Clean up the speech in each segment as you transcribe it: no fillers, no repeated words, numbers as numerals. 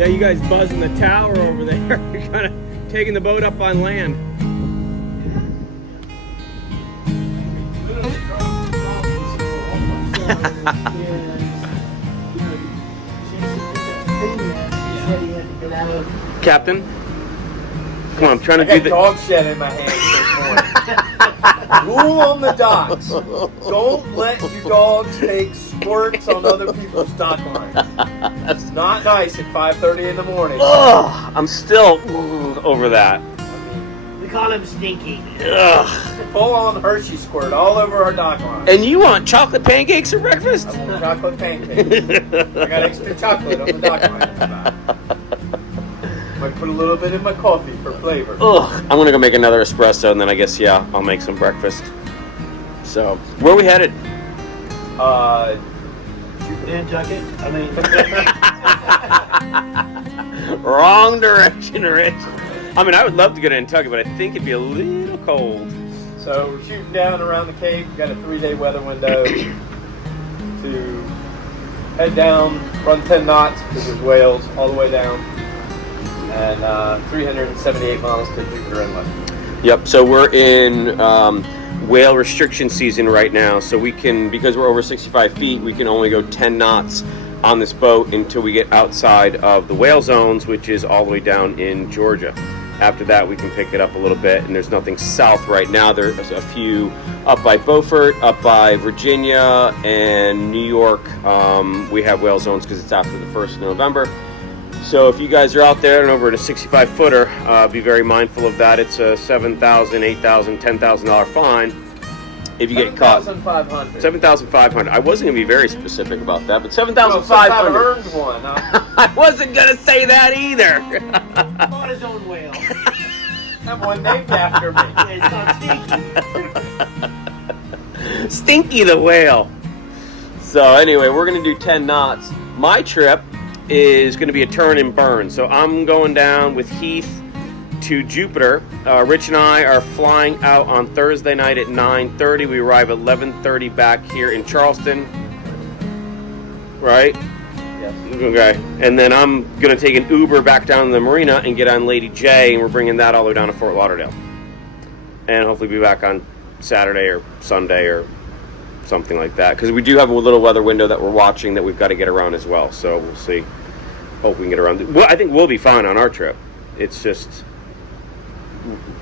Yeah, you guys buzzing the tower over there. You're kind of taking the boat up on land. Captain, come on, I'm trying to do the dog shit in my hand this morning. Rule on the docks: don't let your dogs take squirts on other people's dock lines. That's not nice at 5:30 in the morning. Oh, I'm still over that. We call him Stinky. Ugh. Full on Hershey squirt all over our dock line. And you want chocolate pancakes for breakfast? I want chocolate pancakes. I got extra chocolate on the dock line. Might put a little bit in my coffee for flavor. Ugh. I'm gonna go make another espresso, and then I guess I'll make some breakfast. So, where are we headed? Nantucket. I mean, Wrong direction, Rich. I mean, I would love to go to Nantucket, but I think it'd be a little cold. So we're shooting down around the Cape. We've got a 3-day weather window to head down, run 10 knots because there's whales all the way down, and 378 miles to Jupiter Inlet. Yep. So we're in whale restriction season right now. So we can, because we're over 65 feet, we can only go 10 knots on this boat until we get outside of the whale zones, which is all the way down in Georgia. After that, we can pick it up a little bit, and there's nothing south right now. There's a few up by Beaufort, up by Virginia, and New York. We have whale zones because it's after the 1st of November. So if you guys are out there and over at a 65-footer, be very mindful of that. It's a $7,000, $8,000, $10,000 fine if you get caught. $7,500. $7,500. I wasn't going to be very specific about that, but $7,500. Well, since I've earned one. I wasn't going to say that either. bought his own whale. Have one named after me. It's not Stinky. Stinky the whale. So anyway, we're going to do 10 knots. My trip is going to be a turn and burn. So I'm going down with Heath to Jupiter. Rich and I are flying out on Thursday night at 9:30. We arrive at 11:30 back here in Charleston. Right? Yes. Okay. And then I'm going to take an Uber back down to the marina and get on Lady J, and we're bringing that all the way down to Fort Lauderdale. And hopefully be back on Saturday or Sunday or something like that. Because we do have a little weather window that we're watching that we've got to get around as well. So we'll see. Hope we can get around. Well, I think we'll be fine on our trip. It's just,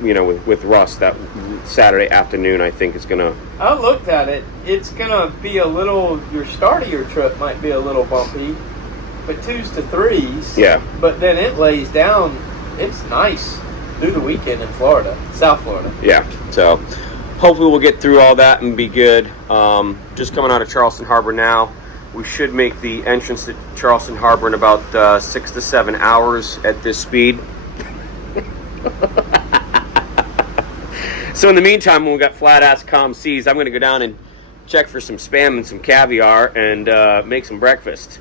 with Russ, that Saturday afternoon, I think is going to... I looked at it. It's going to be a little... Your start of your trip might be a little bumpy, but 2s to 3s. Yeah. But then it lays down. It's nice through the weekend in Florida, South Florida. Yeah. So hopefully we'll get through all that and be good. Just coming out of Charleston Harbor now. We should make the entrance to Charleston Harbor in about 6 to 7 hours at this speed. So in the meantime, when we got flat-ass calm seas, I'm going to go down and check for some Spam and some caviar and make some breakfast.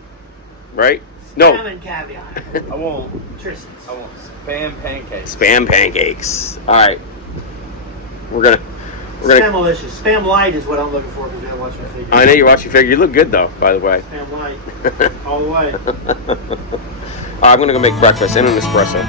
Right? No. Spam and caviar. I want Tristans. Spam pancakes. Spam pancakes. All right. We're gonna. Spam-alicious. Spam light is what I'm looking for because you're watching your figure. I know you're watching figure. You look good though, by the way. Spam light. All the way. I'm gonna go make breakfast and an espresso.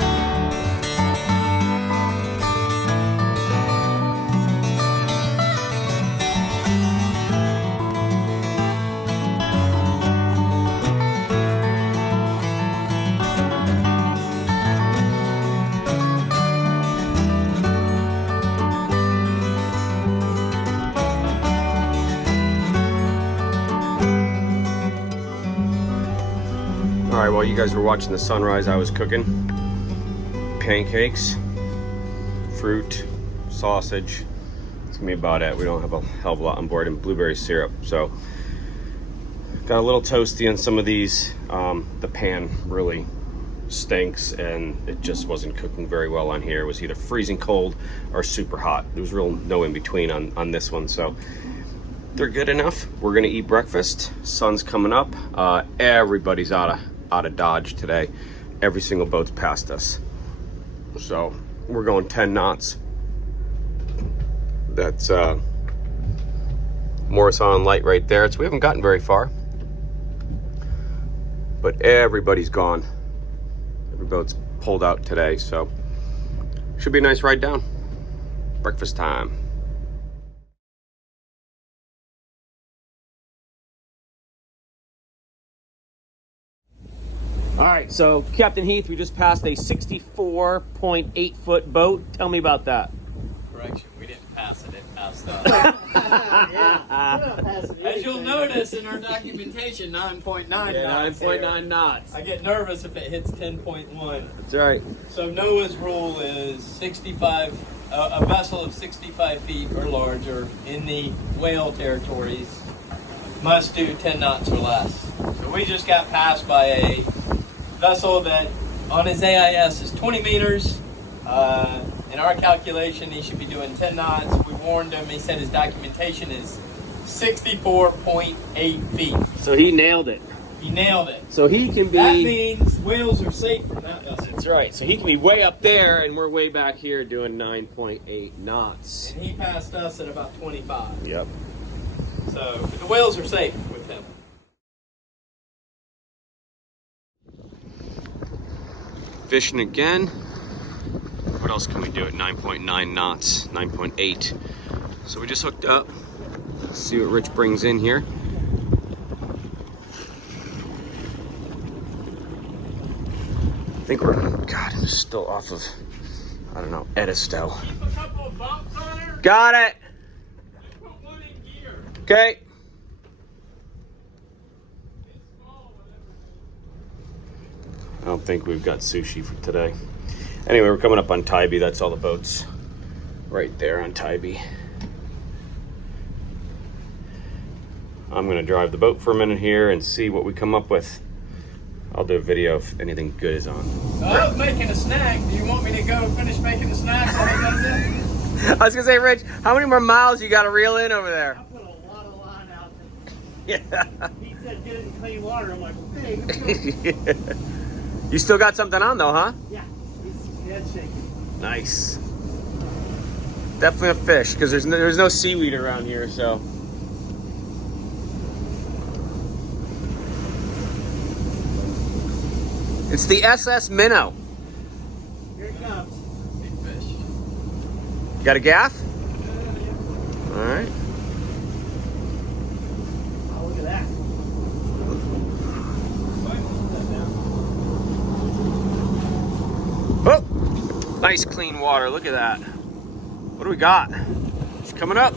Alright, while you guys were watching the sunrise, I was cooking pancakes, fruit, sausage. It's gonna be about it. We don't have a hell of a lot on board, and blueberry syrup. So, got a little toasty on some of these. The pan really stinks, and it just wasn't cooking very well on here. It was either freezing cold or super hot. There was real no in between on this one. So, they're good enough. We're gonna eat breakfast. Sun's coming up. Everybody's out of Dodge today. Every single boat's past us. So we're going 10 knots. That's Morris Island Light right there. So we haven't gotten very far. But everybody's gone. Every boat's pulled out today, so should be a nice ride down. Breakfast time. All right, so Captain Heath, we just passed a 64.8 foot boat. Tell me about that. Correction, we didn't pass it, it passed us. As you'll notice in our documentation, 9.9 knots. 9.9 knots. I get nervous if it hits 10.1. That's right. So NOAA's rule is 65, a vessel of 65 feet or larger in the whale territories must do 10 knots or less. So we just got passed by a vessel that on his AIS is 20 meters. In our calculation, he should be doing 10 knots. We warned him. He said his documentation is 64.8 feet. So he nailed it. He nailed it. So he can be... That means whales are safe from that vessel. That's right. So he can be way up there, and we're way back here doing 9.8 knots. And he passed us at about 25. Yep. So the whales are safe with him. Fishing again. What else can we do at 9.9 knots? 9.8. So we just hooked up. Let's see what Rich brings in here. I think we're, God, I'm still off of, I don't know, Edisto. Keep a couple of bumps on her. Got it. And put one in gear. Okay. It's small, I don't think we've got sushi for today. Anyway, we're coming up on Tybee. That's all the boats right there on Tybee. I'm gonna drive the boat for a minute here and see what we come up with. I'll do a video if anything good is on. So I was making a snack. Do you want me to go finish making the snack? I was gonna say, Rich, how many more miles you gotta reel in over there? I put a lot of line out Yeah. there. He said get it in clean water. I'm like, okay. You still got something on though, huh? Yeah, he's head shaking. Nice. Definitely a fish, because there's no seaweed around here, so. It's the SS Minnow. Here it comes. Big fish. You got a gaff? All right. Oh, look at that. Oh, nice clean water. Look at that. What do we got? She's coming up.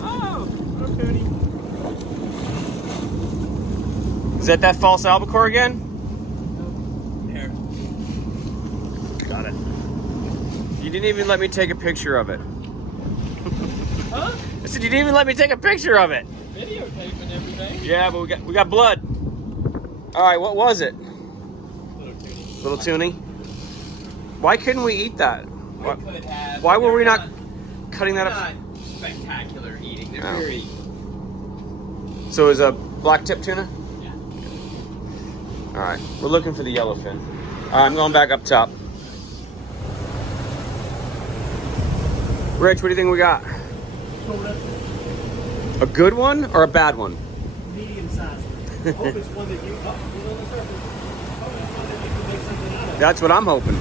Oh, okay. Is that false albacore again? Here. Got it. You didn't even let me take a picture of it. Huh? I said you didn't even let me take a picture of it. Videotaping everything. Yeah, but we got blood. All right, what was it? Little toonie. Why couldn't we eat that? We could have. Why were They're we not cutting that they're up? not spectacular eating. They're Oh. very. So it was a black tip tuna? Yeah. All right, we're looking for the yellowfin. All right, I'm going back up top. Rich, what do you think we got? A good one or a bad one? Medium size. I hope it's one that you. Oh, you on the surface. Oh, it's one that you can make something out of. That's what I'm hoping.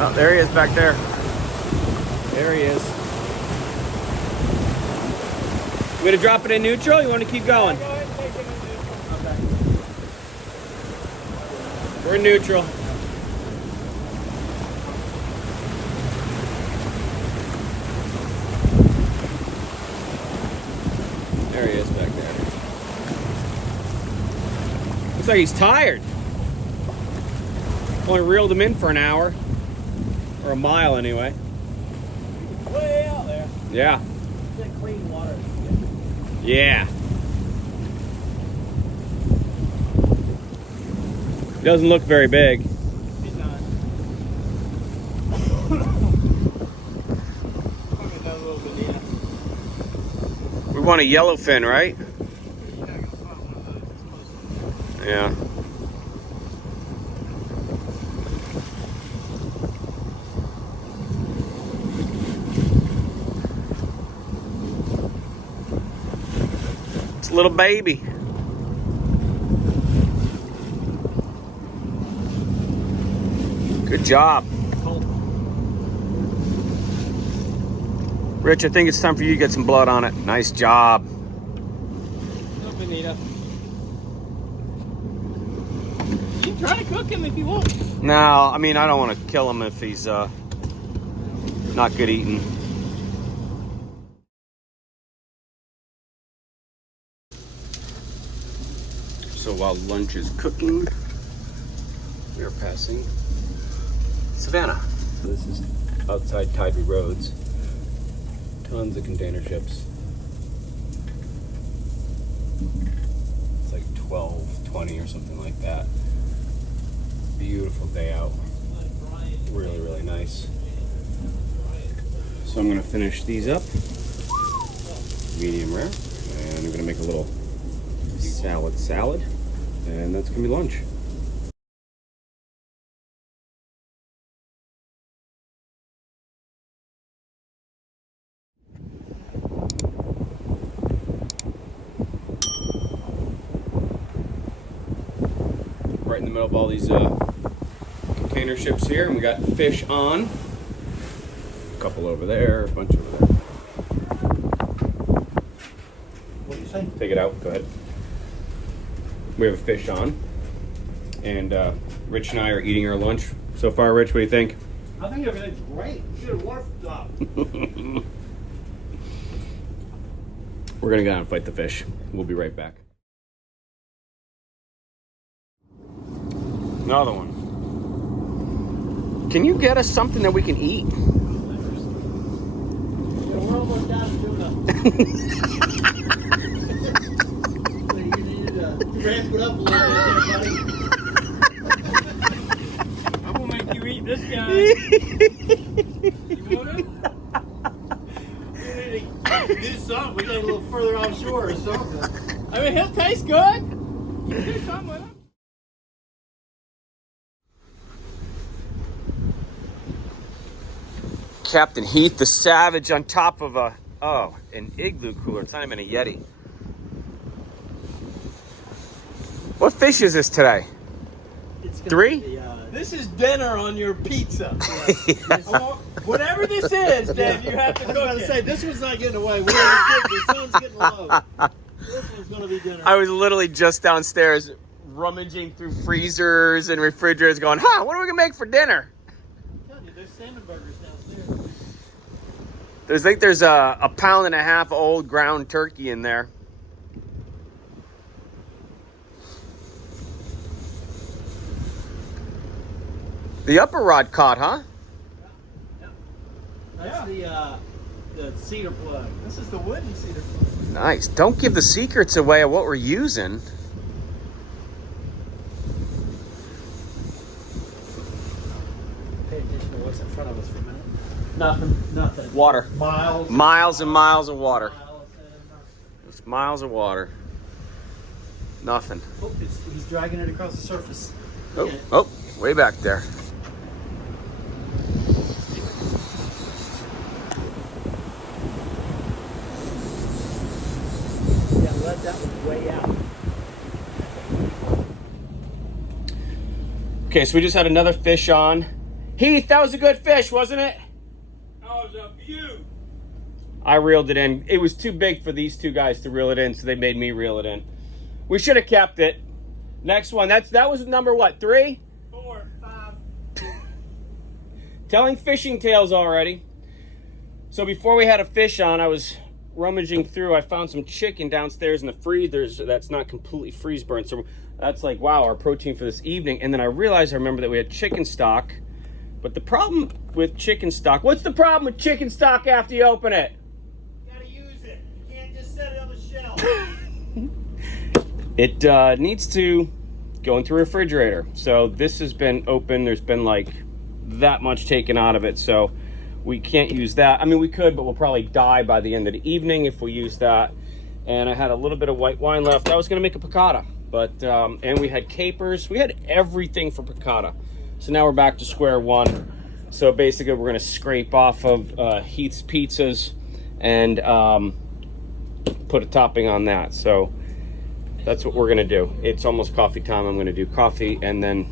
Oh, there he is back there. There he is. You gonna drop it in neutral? You want to keep going? Go ahead and take it in. We're in neutral. There he is back there. Looks like he's tired. Only reeled him in for an hour. Or a mile anyway. Way out there. Yeah. It's that clean water. Yeah. Doesn't look very big. He's not. Probably done a little bit, yeah. We want a yellowfin, right? You're not gonna find one of those. It's close. Yeah. It's a little baby. Good job. Rich, I think it's time for you to get some blood on it. Nice job. No, Benita. You can try to cook him if you want. No, I mean, I don't want to kill him if he's not good eating. So while lunch is cooking, we are passing Savannah. This is outside Tybee Roads. Tons of container ships. It's like 12:20 or something like that. Beautiful day out. Really, really nice. So I'm gonna finish these up, medium rare, and I'm gonna make a little salad, and that's gonna be lunch. Right in the middle of all these container ships here, and we got fish on. A couple over there, a bunch over there. What do you say? Take it out, go ahead. We have a fish on, and Rich and I are eating our lunch. So far, Rich, what do you think? I think everything's great. You did a wonderful job. We're gonna go out and fight the fish. We'll be right back. Another one. Can you get us something that we can eat? Yeah, we're almost out of tuna. So you need to ramp it up a little bit there, buddy. I'm gonna make you eat this guy. You want it? You need to do something. We got a little further offshore or something. I mean, he'll taste good. You can do something with him. Captain Heath the Savage on top of an igloo cooler. It's not even a Yeti. What fish is this today? It's gonna 3? be, this is dinner on your pizza. Whatever this is, Dave, you have to cook it. I was about to say, this one's not getting away. We're gonna get, the sun's getting low. This one's going to be dinner. I was literally just downstairs rummaging through freezers and refrigerators going, what are we going to make for dinner? I'm telling you, there's salmon burgers downstairs. There's a pound and a half old ground turkey in there. The upper rod caught, huh? Yep. That's the cedar plug. This is the wooden cedar plug. Nice. Don't give the secrets away of what we're using. Pay attention to what's in front of us for a minute. Nothing. Water. Miles and miles of water. Miles and Just miles of water. Nothing. oh, he's dragging it across the surface. Oh, way back there. Yeah, let that one way out. Okay, so we just had another fish on. Heath, that was a good fish, wasn't it? That was a beaut. I reeled it in. It was too big for these two guys to reel it in, so they made me reel it in. We should have kept it. Next one. That was number what? 3? 4, 5. Telling fishing tales already. So before we had a fish on, I was rummaging through. I found some chicken downstairs in the freezer that's not completely freeze burnt. So that's like, wow, our protein for this evening. And then I realized, I remember that we had chicken stock. But the problem with chicken stock, what's the problem with chicken stock after you open it? You gotta use it. You can't just set it on the shelf. It needs to go into a refrigerator. So this has been open. There's been like that much taken out of it. So we can't use that. I mean, we could, but we'll probably die by the end of the evening if we use that. And I had a little bit of white wine left. I was going to make a piccata, but and we had capers. We had everything for piccata. So now we're back to square one. So basically, we're going to scrape off of Heath's pizzas and put a topping on that. So that's what we're gonna do. It's almost coffee time. I'm gonna do coffee and then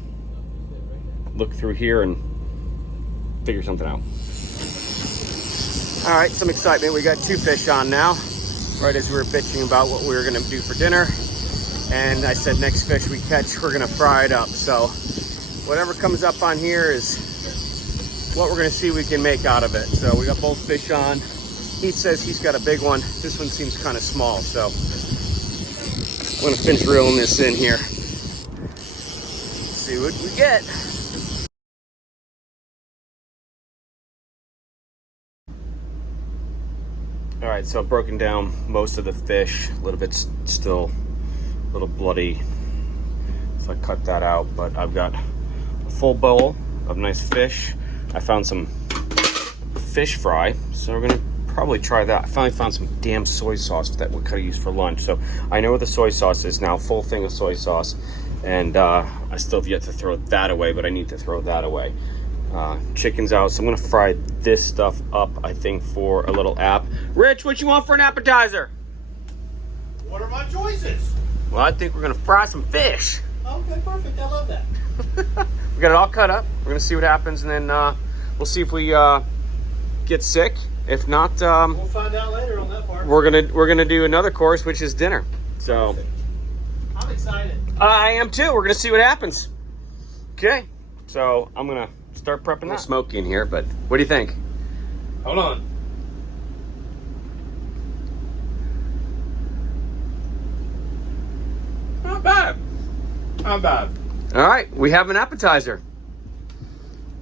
look through here and figure something out. All right, some excitement. We got 2 fish on now, right as we were bitching about what we were gonna do for dinner. And I said next fish we catch, we're gonna fry it up. So whatever comes up on here is what we're gonna see we can make out of it. So we got both fish on. He says he's got a big one. This one seems kind of small, so I'm gonna finish reeling this in here. See what we get. All right, so I've broken down most of the fish. A little bit still a little bloody, so I cut that out, but I've got a full bowl of nice fish. I found some fish fry, so we're gonna probably try that. I finally found some damn soy sauce that we could have used for lunch. So I know what the soy sauce is now, full thing of soy sauce, and I still have yet to throw that away, but I need to throw that away. Chicken's out, so I'm gonna fry this stuff up, I think, for a little app. Rich, what you want for an appetizer? What are my choices? Well, I think we're gonna fry some fish. Okay, perfect. I love that. We got it all cut up. We're gonna see what happens, and then we'll see if we get sick. If not, We'll find out later on that part. we're gonna do another course, which is dinner. So I'm excited. I am too. We're gonna see what happens. Okay, so I'm gonna start prepping that. Smoky in here, but what do you think? Hold on. Not bad. Not bad. All right, we have an appetizer.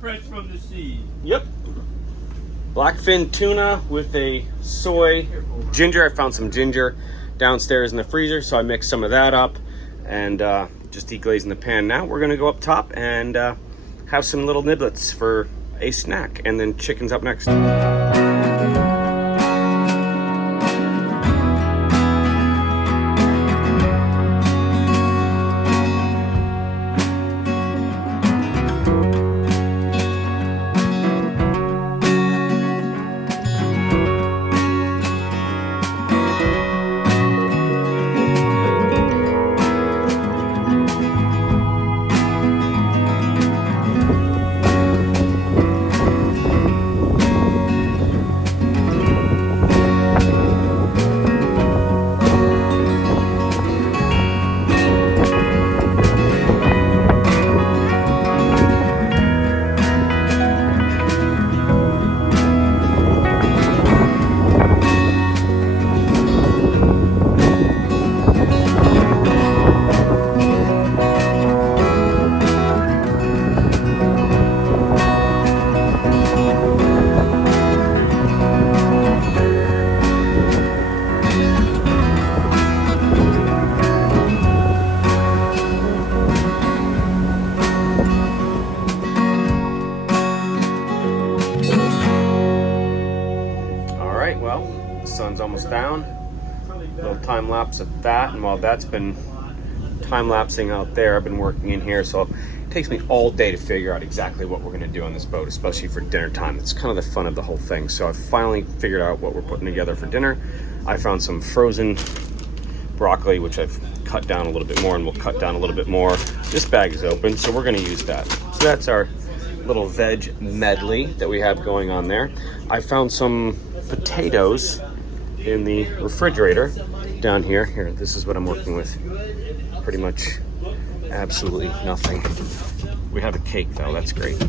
Fresh from the sea. Yep. Blackfin tuna with a soy ginger. I found some ginger downstairs in the freezer, so I mixed some of that up and just deglaze in the pan. Now we're gonna go up top and have some little niblets for a snack, and then chicken's up next. Sun's almost down. Little time lapse of that, and while that's been time lapsing out there, I've been working in here, so it takes me all day to figure out exactly what we're going to do on this boat, especially for dinner time. It's kind of the fun of the whole thing. So I finally figured out what we're putting together for dinner. I found some frozen broccoli, which I've cut down a little bit more, and we'll cut down a little bit more. This bag is open, so we're going to use that. So that's our little veg medley that we have going on there. I found some potatoes in the refrigerator down here. Here, this is what I'm working with. Pretty much absolutely nothing. We have a cake though, that's great.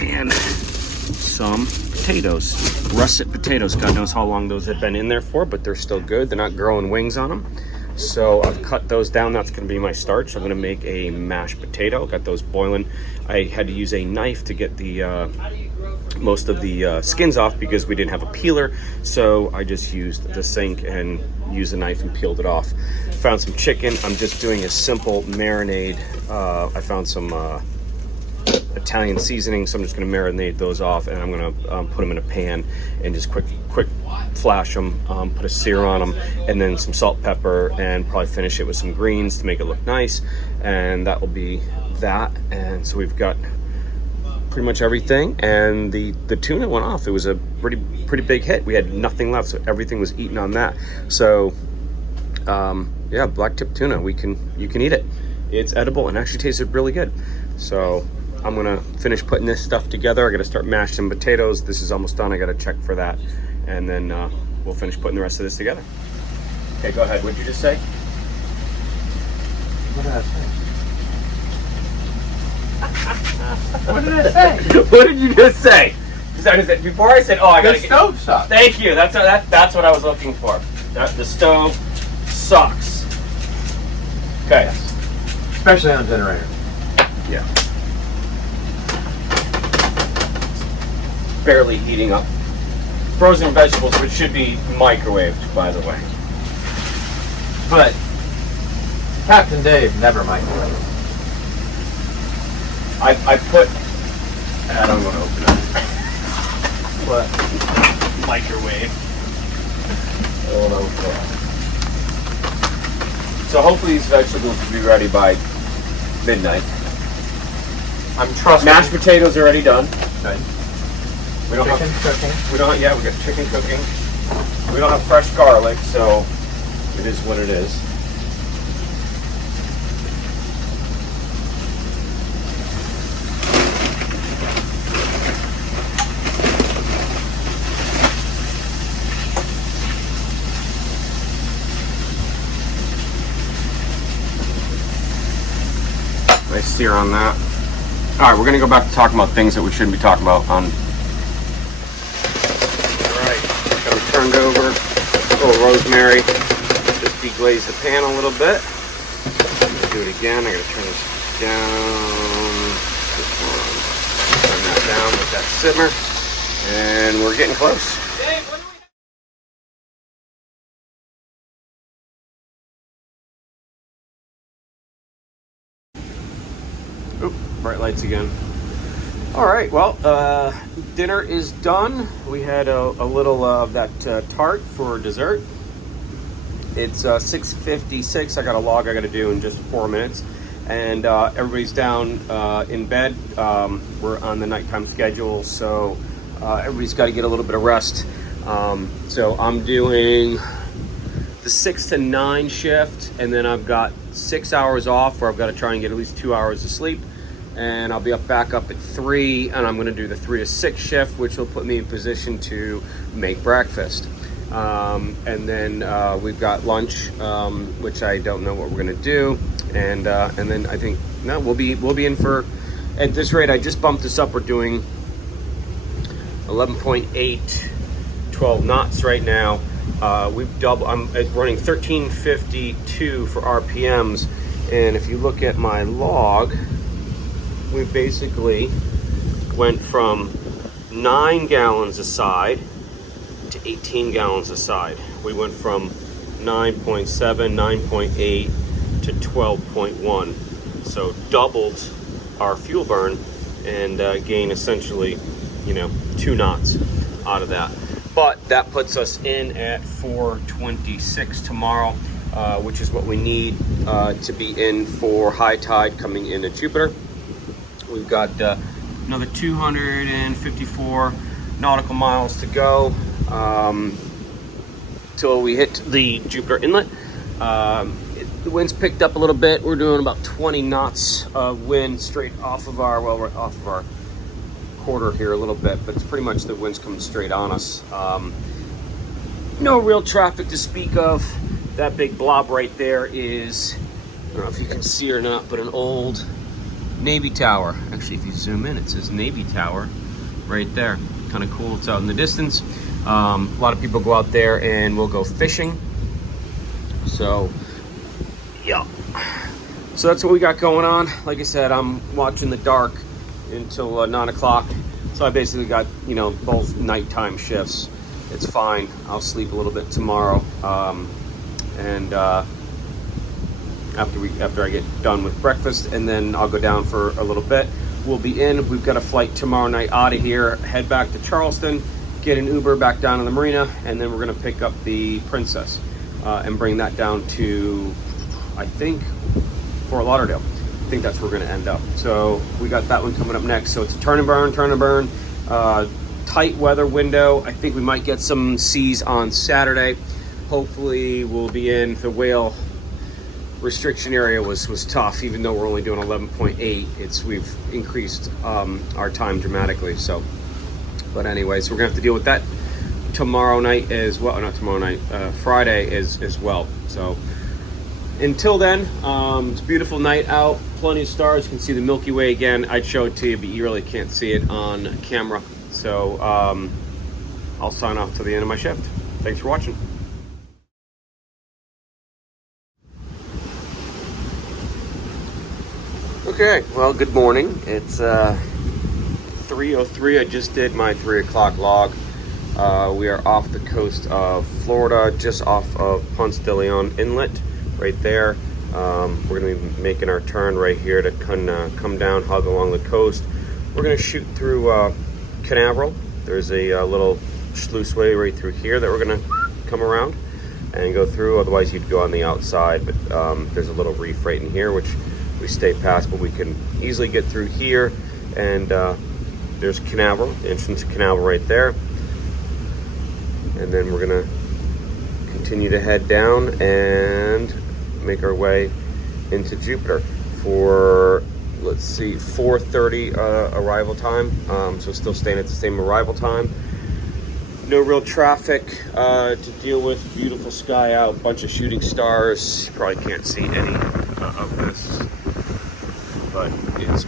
And some potatoes, russet potatoes. God knows how long those have been in there for, but they're still good. They're not growing wings on them. So I've cut those down. That's gonna be my starch. I'm gonna make a mashed potato. Got those boiling. I had to use a knife to get the most of the skins off because we didn't have a peeler. So I just used the sink and used a knife and peeled it off. Found some chicken. I'm just doing a simple marinade. I found some Italian seasoning, so I'm just gonna marinate those off, and I'm gonna put them in a pan and just quick flash them, put a sear on them, and then some salt, pepper, and probably finish it with some greens to make it look nice. And that will be that. And so we've got pretty much everything, and the tuna went off. It was a pretty big hit. We had nothing left, so everything was eaten on that. So yeah, black tip tuna. You can eat it. It's edible and actually tasted really good. So I'm gonna finish putting this stuff together. I gotta start mashing some potatoes. This is almost done. I gotta check for that, and then we'll finish putting the rest of this together. Okay, go ahead. What did you just say? What did I say? What did I say? What did you just say? Before I said, "Oh, I gotta The stove sucks. Thank you. That's what I was looking for. The stove sucks. Okay. Yes. Especially on a generator. Yeah. Barely heating up. Frozen vegetables, which should be microwaved, by the way. But Captain Dave never microwave. I put. I don't want to open it. What? Microwave. So hopefully these vegetables will be ready by midnight. I'm trusting. Mashed potatoes are already done. Okay. We don't Chicken have. cooking. We don't. Yeah, we got chicken cooking. We don't have fresh garlic, so it is what it is. Nice sear on that. All right, we're gonna go back to talking about things that we shouldn't be talking about on. All right, got them turned over. A little rosemary. Just deglaze the pan a little bit. Do it again. I gotta turn this down. This one. Turn that down, let that simmer, and we're getting close. Dave, what do we Oop, bright lights again. All right, well, dinner is done. We had a little of that tart for dessert. It's 6:56. I got a log I got to do in just 4 minutes, and everybody's down in bed. We're on the nighttime schedule, so everybody's got to get a little bit of rest. So I'm doing the 6 to 9 shift, and then I've got 6 hours off where I've got to try and get at least 2 hours of sleep, and I'll be back up at 3, and I'm going to do the 3 to 6 shift, which will put me in position to make breakfast. And then we've got lunch, which I don't know what we're going to do, and then I think we'll be in for, at this rate I just bumped this up. We're doing 11.8 12 knots right now. We've doubled. I'm running 1352 for RPMs, and if you look at my log, we basically went from 9 gallons a side to 18 gallons a side. We went from 9.7, 9.8 to 12.1. So doubled our fuel burn and gained essentially, 2 knots out of that. But that puts us in at 426 tomorrow, which is what we need to be in for high tide coming into Jupiter. We've got another 254 nautical miles to go till we hit the Jupiter Inlet. The wind's picked up a little bit. We're doing about 20 knots of wind straight off of our, we're off of our quarter here a little bit, but it's pretty much the wind's coming straight on us. No real traffic to speak of. That big blob right there is, I don't know if you can see or not, but an old Navy tower. Actually, if you zoom in, it says Navy Tower right there. Kind of cool. It's out in the distance. A lot of people go out there and we'll go fishing. So, yeah. So that's what we got going on. Like I said, I'm watching the dark until 9 o'clock. So I basically got, both nighttime shifts. It's fine. I'll sleep a little bit tomorrow. And after I get done with breakfast, and then I'll go down for a little bit. We'll be in. We've got a flight tomorrow night out of here, head back to Charleston, get an Uber back down to the marina, and then we're going to pick up the Princess and bring that down to, I think, Fort Lauderdale. I think that's where we're going to end up. So we got that one coming up next. So it's a turn and burn. Tight weather window. I think we might get some seas on Saturday. hopefully we'll be in. The whale restriction area was tough, even though we're only doing 11.8. We've increased our time dramatically. So, but anyway, so we're gonna have to deal with that tomorrow night as well. Not tomorrow night, Friday as well. So until then, it's a beautiful night out, plenty of stars. You can see the Milky Way again. I'd show it to you, but you really can't see it on camera. So I'll sign off till the end of my shift. Thanks for watching. Okay, well, good morning. It's 3:03. I just did my 3 o'clock log. We are off the coast of Florida, just off of Ponce de Leon Inlet, right there. We're going to be making our turn right here to come down, hug along the coast. We're going to shoot through Canaveral. There's a little sluiceway right through here that we're going to come around and go through. Otherwise, you'd go on the outside, but there's a little reef right in here, which we stay past, but we can easily get through here. And there's Canaveral, the entrance to Canaveral right there. And then we're gonna continue to head down and make our way into Jupiter for, let's see, 4:30 arrival time. So still staying at the same arrival time. No real traffic to deal with. Beautiful sky out, bunch of shooting stars. You probably can't see any of this, but it's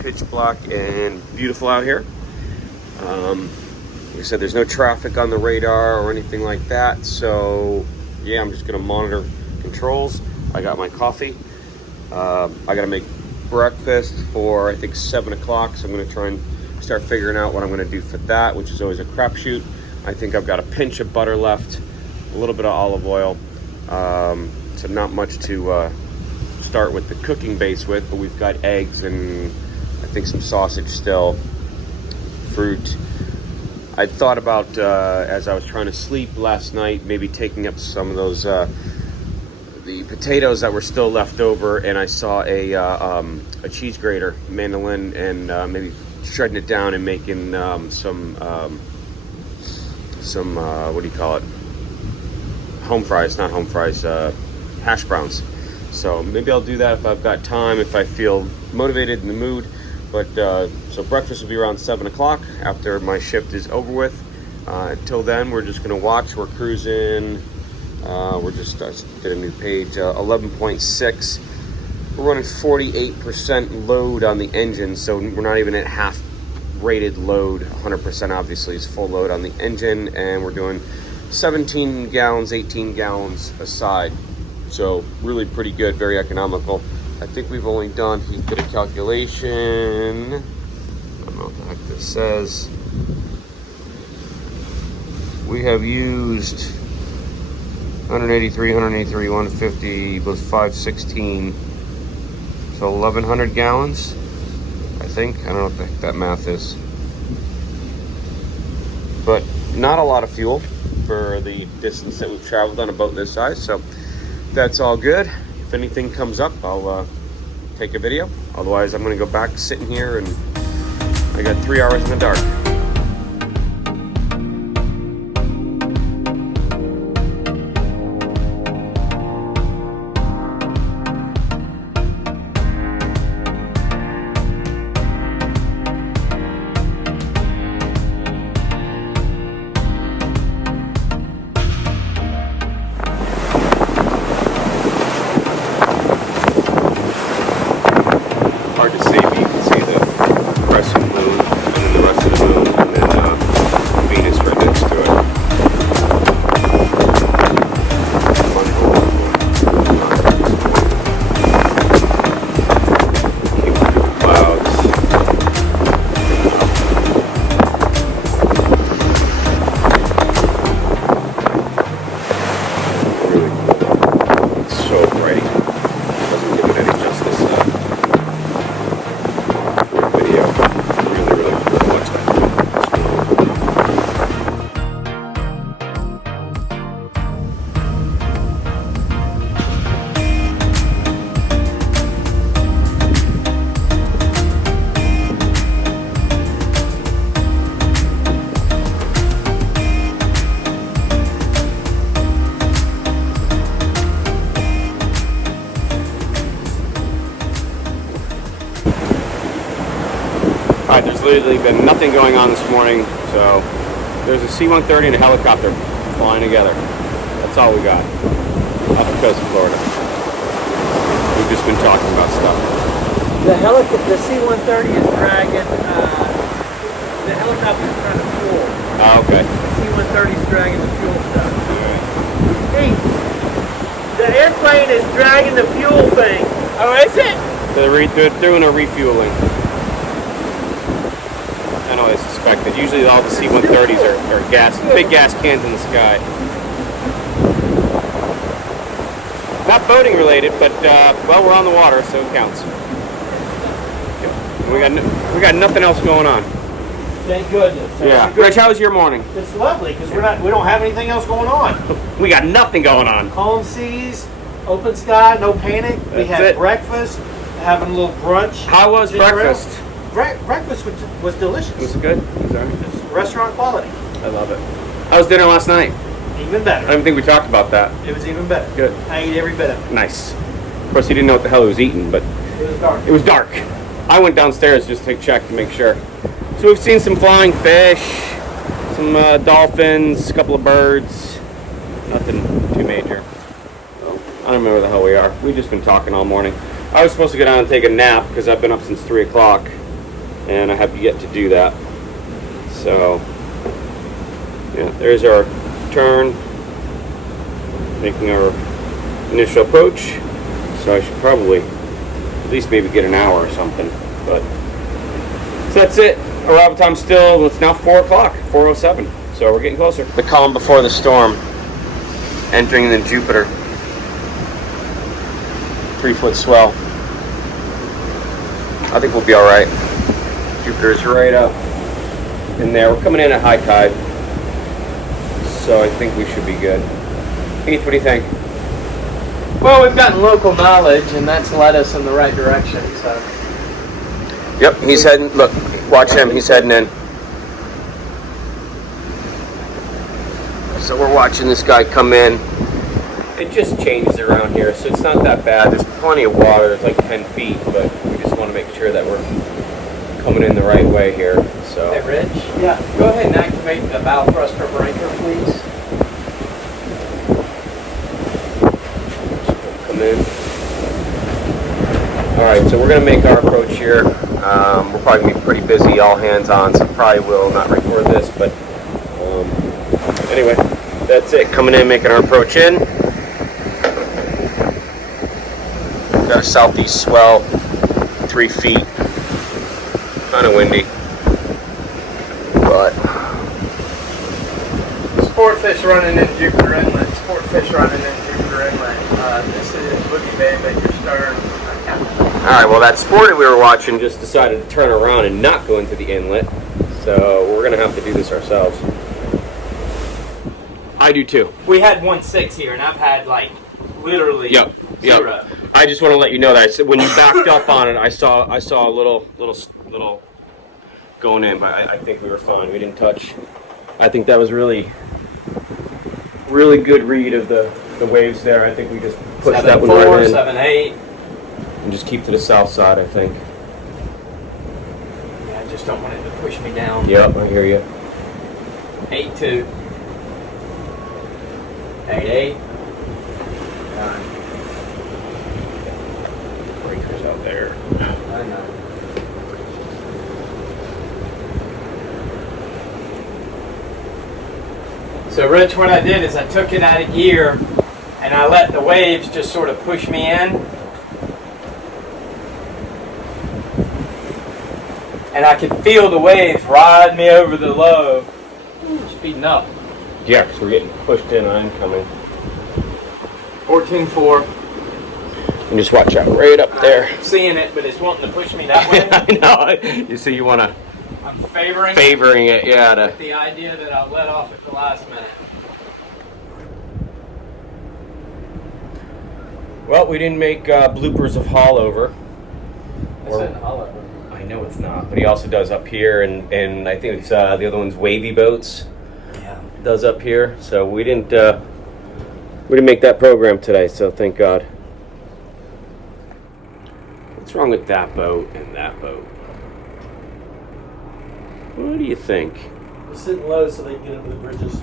pitch black and beautiful out here. Like I said, there's no traffic on the radar or anything like that. So yeah, I'm just gonna monitor controls. I got my coffee. I gotta make breakfast for, I think, 7 o'clock. So I'm gonna try and start figuring out what I'm gonna do for that, which is always a crapshoot. I think I've got a pinch of butter left, a little bit of olive oil. So not much to start with the cooking base with, but we've got eggs and I think some sausage still, fruit. I thought about, as I was trying to sleep last night, maybe taking up some of those, the potatoes that were still left over, and I saw a cheese grater, mandolin, and maybe shredding it down and making some what do you call it? Home fries, not home fries, hash browns. So maybe I'll do that if I've got time, if I feel motivated, in the mood. But so breakfast will be around 7 o'clock after my shift is over with. Until then, we're just gonna watch. We're cruising. We're just did a new page, 11.6. We're running 48% load on the engine, so we're not even at half rated load. 100% obviously is full load on the engine, and we're doing 17 gallons, 18 gallons a side. So really pretty good, very economical. I think we've only done, he did a calculation. I don't know what the heck this says. We have used 183, 150 was 516. So 1,100 gallons, I think. I don't know what the heck that math is. But not a lot of fuel for the distance that we've traveled on a boat this size. So that's all good. If anything comes up, I'll take a video. Otherwise, I'm gonna go back sitting here, and I got 3 hours in the dark. Hard to see, but you can see the crescent moon and then the rest of the moon. literally been nothing going on this morning. So there's a C-130 and a helicopter flying together. That's all we got off the coast of Florida. We've just been talking about stuff. The C-130 is dragging. The helicopter's trying to fuel. Oh, okay. The C-130 is dragging the fuel stuff. Hey, the airplane is dragging the fuel thing. Oh, is it? They're doing a refueling. I know, I suspected. Usually all the C-130s are gas, big gas cans in the sky. Not boating related, but well, we're on the water, so it counts. We got nothing else going on. Thank goodness. Yeah. Rich, how was your morning? It's lovely because we don't have anything else going on. We got nothing going on. Calm seas, open sky, no panic. We had breakfast, having a little brunch. How was breakfast? Breakfast was delicious. Was it good? Sorry. It's restaurant quality. I love it. How was dinner last night? Even better. I don't think we talked about that. It was even better. Good. I ate every bit of it. Nice. Of course, he didn't know what the hell he was eating, but It was dark. it was dark. I went downstairs just to check to make sure. So we've seen some flying fish, some dolphins, a couple of birds. Nothing too major. I don't remember where the hell we are. We've just been talking all morning. I was supposed to go down and take a nap because I've been up since 3 o'clock, and I have yet to do that. So, yeah, there's our turn, making our initial approach. So I should probably at least maybe get an hour or something. But so that's it. Arrival time still. It's now 4 o'clock, 4:07. So we're getting closer. The calm before the storm. Entering the Jupiter. 3-foot swell. I think we'll be all right. Jupiter is right up in there. We're coming in at high tide, so I think we should be good. Heath, what do you think? Well, we've gotten local knowledge, and that's led us in the right direction. So. Yep, he's heading. Look, watch him. He's heading in. So we're watching this guy come in. It just changes around here, so it's not that bad. There's plenty of water. There's like 10 feet, but we just want to make sure that we're coming in the right way here. So. Hey, Rich. Yeah. Go ahead and activate the bow thruster breaker, please. Come in. All right, so we're going to make our approach here. We're probably going to be pretty busy, all hands on, so probably will not record this, but anyway, that's it. Coming in, making our approach in. Got a southeast swell, 3 feet. Kind of windy, but Sport fish running in Jupiter Inlet. Sport fish running in Jupiter Inlet. This is Boogie Babe at your stern. all right. Well, that sport that we were watching just decided to turn around and not go into the inlet, so we're gonna have to do this ourselves. I do too. We had 1.6 here, and I've had like literally zero. I just want to let you know that when you backed up on it, I saw a little going in, but I think we were fine. We didn't touch. I think that was really good read of the waves there. I think we just pushed that one right in. 7.8. And just keep to the south side, I think. Yeah, I just don't want it to push me down. Yep, I hear you. 8.2. 8.8. Breakers out there. I know. So Rich, what I did is I took it out of gear and I let the waves just sort of push me in. And I could feel the waves ride me over the low. Speeding up. Yeah, because we're getting pushed in on incoming. 14.4. And just watch out right up there. I'm seeing it, but it's wanting to push me that way. I know. You see, you want to I'm favoring it, yeah. with the idea that I'll let off at the last minute. Well, we didn't make bloopers of Haulover. This isn't Haulover. I know it's not, but he also does up here, and I think it's the other one's Wavy Boats. Yeah. Does up here, so we didn't make that program today. So thank God. What's wrong with that boat and that boat? What do you think? They're sitting low so they can get under the bridges.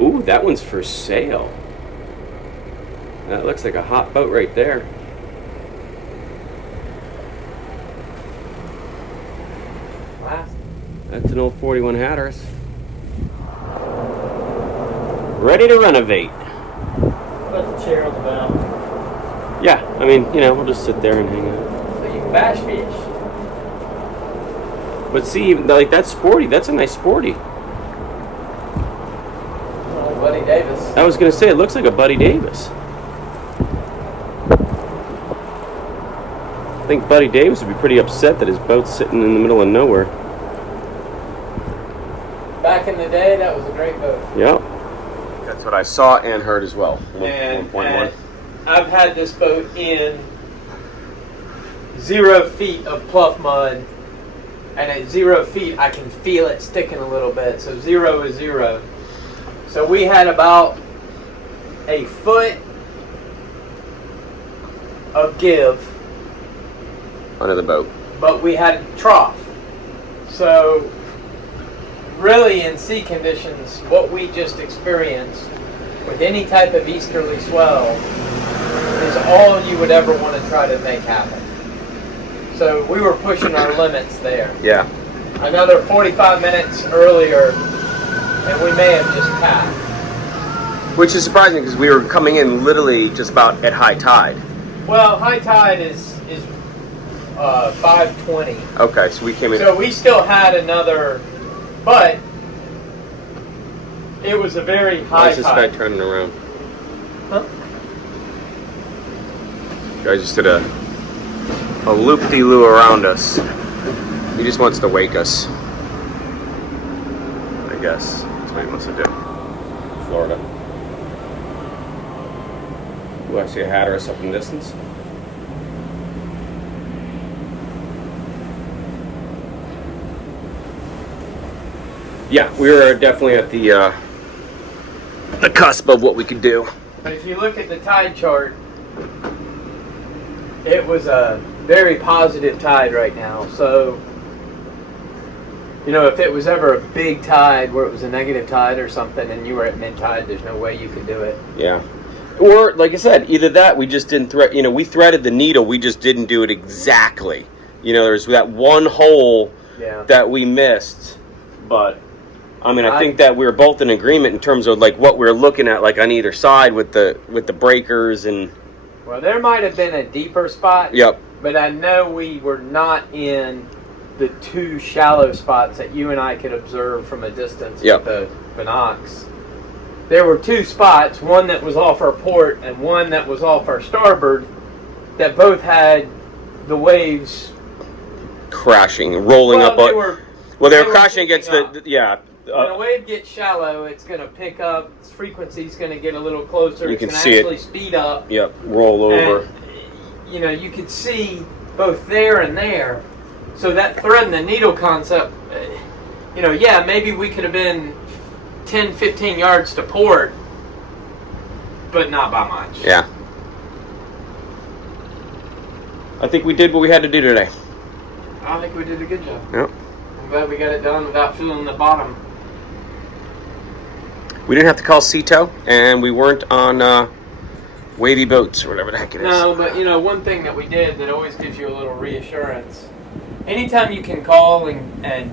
Ooh, that one's for sale. That looks like a hot boat right there. Last. That's an old 41 Hatteras. Ready to renovate. What about the chair on the bow? Yeah, I mean, you know, we'll just sit there and hang out. So you can bash fish. But see, like, that's sporty. That's a nice sporty. Oh, Buddy Davis. I was going to say, it looks like a Buddy Davis. I think Buddy Davis would be pretty upset that his boat's sitting in the middle of nowhere. Back in the day, that was a great boat. Yep. That's what I saw and heard as well. And 1.1. I've had this boat in 0 feet of pluff mud, and at 0 feet I can feel it sticking a little bit. So 0 is 0. So we had about a foot of give, Under the boat. but we had a trough. So really, in sea conditions, what we just experienced with any type of easterly swell is all you would ever want to try to make happen. So we were pushing our limits there. Yeah. Another 45 minutes earlier, and we may have just tacked. Which is surprising because we were coming in literally just about at high tide. Well, high tide is 5:20. Okay, so we came in. So we still had another, but it was a very Why high is this guy tide. turning around? Huh? Guy just did a loop-de-loo around us. He just wants to wake us. I guess that's what he wants to do. Florida. Ooh, I see a Hatteras up in the distance. Yeah, we were definitely at the cusp of what we could do. But if you look at the tide chart, it was a very positive tide right now. So, you know, if it was ever a big tide where it was a negative tide or something and you were at mid-tide, there's no way you could do it. Yeah. Or, like I said, either that, we just didn't we threaded the needle, we just didn't do it exactly. You know, there's that one hole that we missed. But, I mean, I think that we were both in agreement in terms of, like, what we were looking at, like, on either side with the breakers and... Well, there might have been a deeper spot. Yep. But I know we were not in the two shallow spots that you and I could observe from a distance with the binocs. There were two spots, one that was off our port and one that was off our starboard, that both had the waves crashing, rolling up. They were crashing against the when a wave gets shallow, it's going to pick up. Its frequency's going to get a little closer. You can it's see going to actually it. speed up. Yep, roll over. And, you know, you could see both there and there. So that thread and the needle concept, you know, yeah, maybe we could have been 10, 15 yards to port, but not by much. Yeah. I think we did what we had to do today. I think we did a good job. Yep. I'm glad we got it done without feeling the bottom. We didn't have to call Cito, and we weren't on wavy boats or whatever the heck it is. No, but you know, one thing that we did that always gives you a little reassurance. Anytime you can call and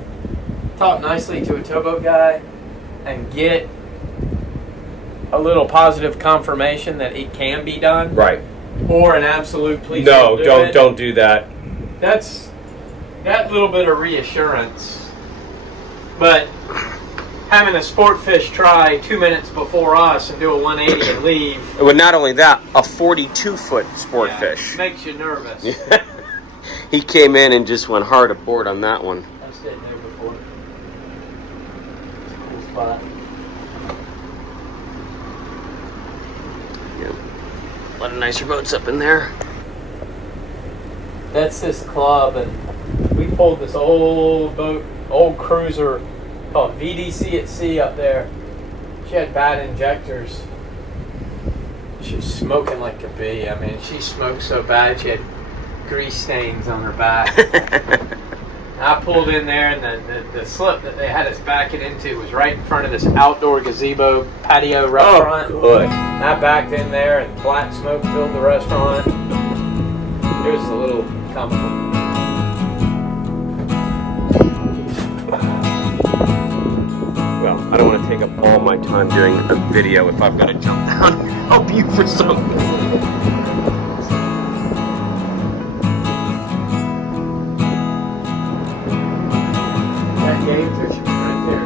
talk nicely to a towboat guy and get a little positive confirmation that it can be done, Right. or an absolute please No, don't don't do that. That's that little bit of reassurance. But having a sport fish try 2 minutes before us and do a 180 and leave. Well, not only that, a 42-foot sport fish. Makes you nervous. He came in and just went hard aboard on that one. I've stayed there before. It's a cool spot. Yeah. A lot of nicer boats up in there. That's this club, and we pulled this old boat, old cruiser called VDC at Sea up there. She had bad injectors. She was smoking like a bee. I mean, she smoked so bad. She had grease stains on her back. I pulled in there, and the slip that they had us backing into was right in front of this outdoor gazebo patio restaurant. Oh, good. And I backed in there, and black smoke filled the restaurant. It was a little comical. Well, I don't want to take up all my time during a video if I've got to jump down and help you for something. That gauge or should be right there.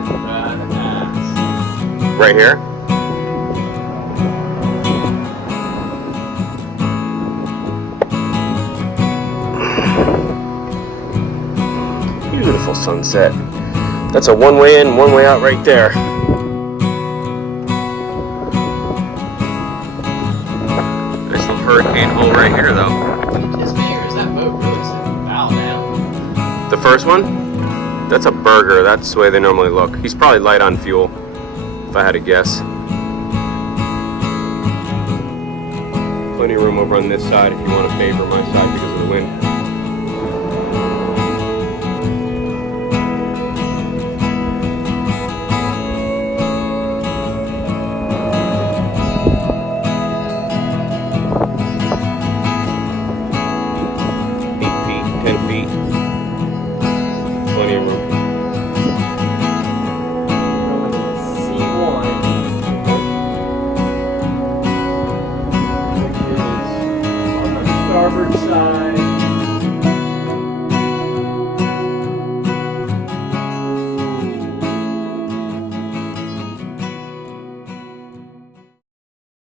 Right here? Beautiful sunset. That's a one way in, one way out right there. Nice little hurricane hole right here though. Just me, or is that boat really sitting bow down? The first one? That's a burger. That's the way they normally look. He's probably light on fuel, if I had to guess. Plenty of room over on this side if you want to favor my side because of the wind. Starboard side.